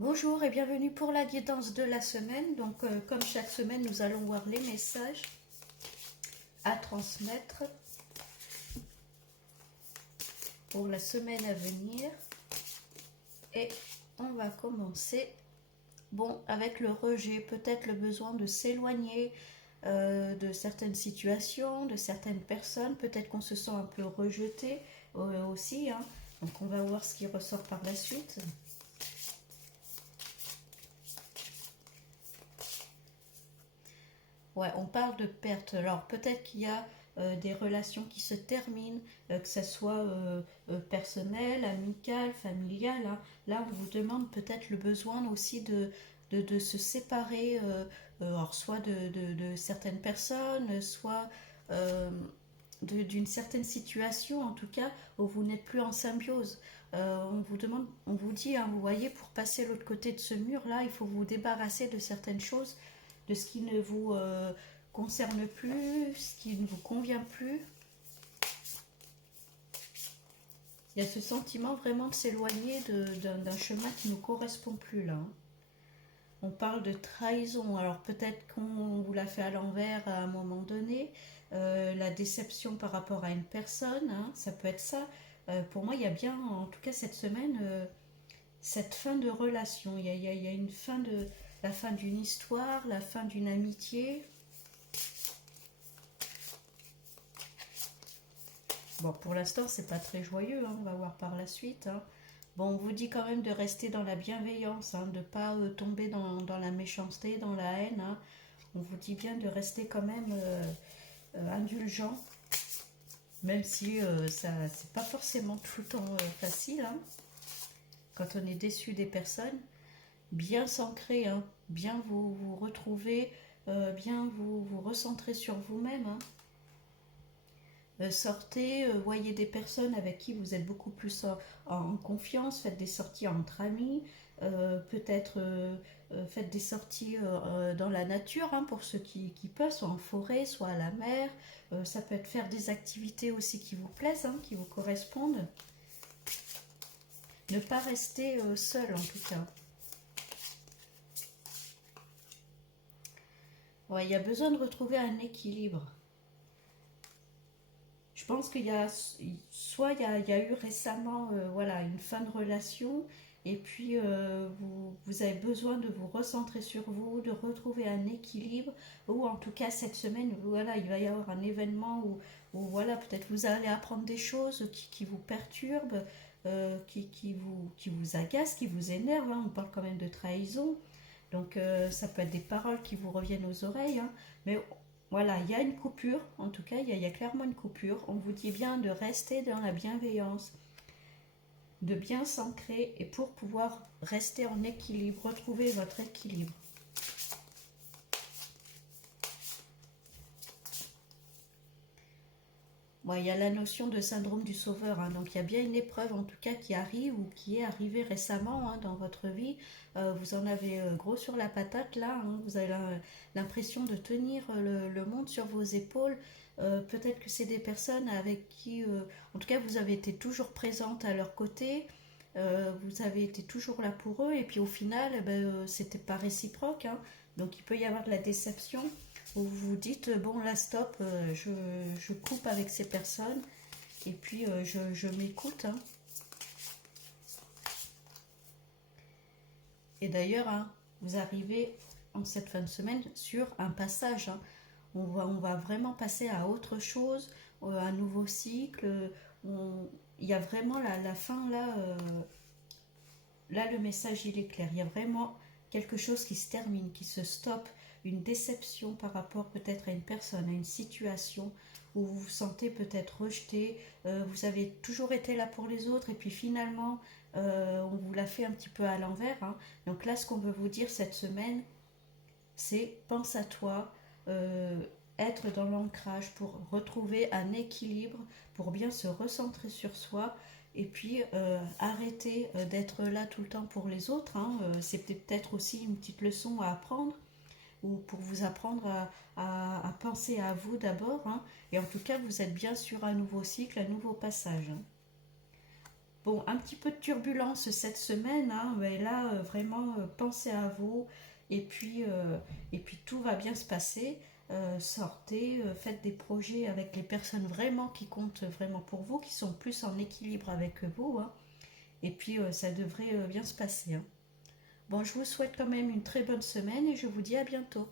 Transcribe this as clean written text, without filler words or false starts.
Bonjour et bienvenue pour la guidance de la semaine. Donc, comme chaque semaine, nous allons voir les messages à transmettre pour la semaine à venir. Et on va commencer avec le rejet, peut-être le besoin de s'éloigner de certaines situations, de certaines personnes. Peut-être qu'on se sent un peu rejeté aussi, hein. Donc, on va voir ce qui ressort par la suite. Ouais, on parle de perte. Alors peut-être qu'il y a des relations qui se terminent, que ce soit personnel, amical, familial, hein. Là, on vous demande peut-être le besoin aussi de se séparer, alors soit de certaines personnes, soit euh, d'une certaine situation, en tout cas, où vous n'êtes plus en symbiose. On vous demande, on vous dit, hein, vous voyez, pour passer l'autre côté de ce mur-là, il faut vous débarrasser de certaines choses, de ce qui ne vous concerne plus, ce qui ne vous convient plus. Il y a ce sentiment vraiment de s'éloigner d'un chemin qui ne nous correspond plus là, hein. On parle de trahison, alors peut-être qu'on vous l'a fait à l'envers à un moment donné, la déception par rapport à une personne, hein, ça peut être ça. Pour moi, il y a bien, en tout cas cette semaine, cette fin de relation. Il y a une fin la fin d'une histoire, la fin d'une amitié. Bon, pour l'instant, c'est pas très joyeux, hein, on va voir par la suite, hein. Bon, on vous dit quand même de rester dans la bienveillance, hein, de ne pas tomber dans la méchanceté, dans la haine, hein. On vous dit bien de rester quand même indulgent, même si ça c'est pas forcément tout le temps facile, hein, quand on est déçu des personnes. Bien s'ancrer, hein, bien vous retrouver, bien vous recentrer sur vous-même, hein. Sortez, voyez des personnes avec qui vous êtes beaucoup plus en confiance, faites des sorties entre amis, peut-être faites des sorties dans la nature, hein, pour ceux qui peuvent, soit en forêt, soit à la mer. Ça peut être faire des activités aussi qui vous plaisent, hein, qui vous correspondent. Ne pas rester seul en tout cas. Ouais, il y a besoin de retrouver un équilibre. Je pense qu'il y a soit il y a eu récemment voilà, une fin de relation et puis vous avez besoin de vous recentrer sur vous, de retrouver un équilibre, ou en tout cas cette semaine, voilà, il va y avoir un événement où voilà, peut-être vous allez apprendre des choses qui vous perturbent, qui vous agacent, qui vous énervent, hein. On parle quand même de trahison, donc ça peut être des paroles qui vous reviennent aux oreilles, hein. Mais voilà, il y a une coupure, en tout cas, il y a clairement une coupure. On vous dit bien de rester dans la bienveillance, de bien s'ancrer et pour pouvoir rester en équilibre, retrouver votre équilibre. Bon, il y a la notion de syndrome du sauveur, hein. Donc il y a bien une épreuve en tout cas qui arrive ou qui est arrivée récemment, hein, dans votre vie. Vous en avez gros sur la patate là, hein. Vous avez l'impression de tenir le monde sur vos épaules. Peut-être que c'est des personnes avec qui, en tout cas, vous avez été toujours présente à leur côté. Vous avez été toujours là pour eux et puis au final, eh ben, c'était pas réciproque, hein. Donc il peut y avoir de la déception où vous vous dites bon là stop, je coupe avec ces personnes et puis je m'écoute, hein. Et d'ailleurs, hein, vous arrivez en cette fin de semaine sur un passage, hein. On va vraiment passer à autre chose, un nouveau cycle. Il y a vraiment la fin là. Là, le message il est clair. Il y a vraiment quelque chose qui se termine, qui se stoppe, une déception par rapport peut-être à une personne, à une situation où vous vous sentez peut-être rejeté. Vous avez toujours été là pour les autres et puis finalement, on vous l'a fait un petit peu à l'envers, hein. Donc là, ce qu'on veut vous dire cette semaine, c'est pense à toi, euh, être dans l'ancrage pour retrouver un équilibre, pour bien se recentrer sur soi et puis arrêter d'être là tout le temps pour les autres, hein. C'est peut-être aussi une petite leçon à apprendre ou pour vous apprendre à penser à vous d'abord, hein. Et en tout cas, vous êtes bien sur un nouveau cycle, un nouveau passage, hein. Bon, un petit peu de turbulence cette semaine, hein, mais là, vraiment, pensez à vous. Et puis, euh, et puis tout va bien se passer. Sortez, faites des projets avec les personnes vraiment qui comptent vraiment pour vous, qui sont plus en équilibre avec vous, hein. Et puis, ça devrait bien se passer, hein. Bon, je vous souhaite quand même une très bonne semaine et je vous dis à bientôt.